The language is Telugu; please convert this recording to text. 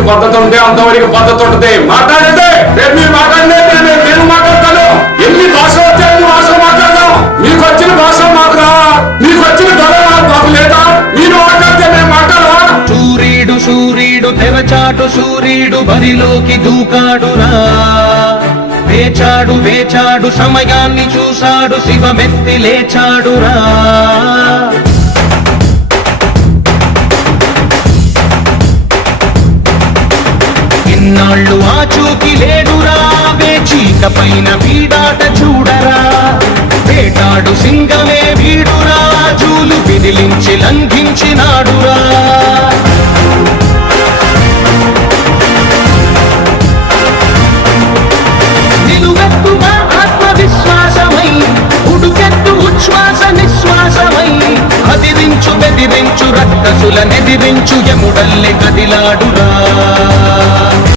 ఎంతవరకు పద్ధతి ఉంటే అంతవరకు పద్ధతి ఉంటుంది. మాట్లాడితే రేపు మీరు మాట్లాడలేదు నేను మాట్లాడతాను. ఎన్ని భాష వచ్చే అన్ని భాషలు మాట్లాడదాం. మీకు వచ్చిన భాష మాకు రా. మీకు వచ్చిన ధర మాకు లేదా? మీరు మాట్లాడితే మేము మాట్లాడవా? సూర్యుడు సూర్యుడు తెరచాటు సూర్యుడు బరిలోకి దూకాడురా. వేచాడు వేచాడు సమయాన్ని చూశాడు శివమెత్తి లేచాడురా. ఇన్నాళ్ళు ఆచూకి లేడురా వేచీక పైన వీడాట చూడరా? వేటాడు సింగమే వీడురా? జూలు విదిలించి లంఘించినాడురా? నిలువెత్తుగా ఆత్మవిశ్వాసమై ఉడుకెత్తు ఉచ్ఛ్వాస నిశ్వాసమై అదిరించు బెదిరించు రక్కసుల నెదిరించు యముడల్లె కదిలాడురా.